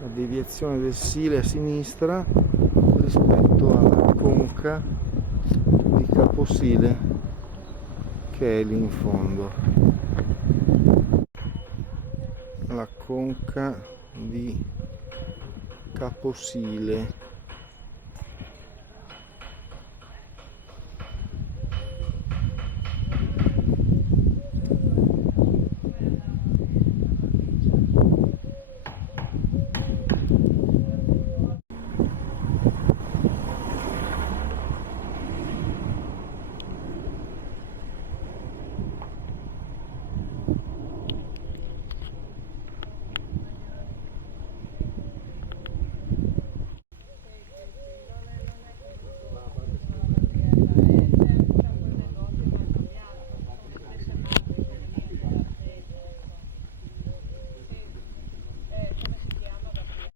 la deviazione del Sile a sinistra rispetto alla conca di Caposile che è lì in fondo. La conca di Caposile.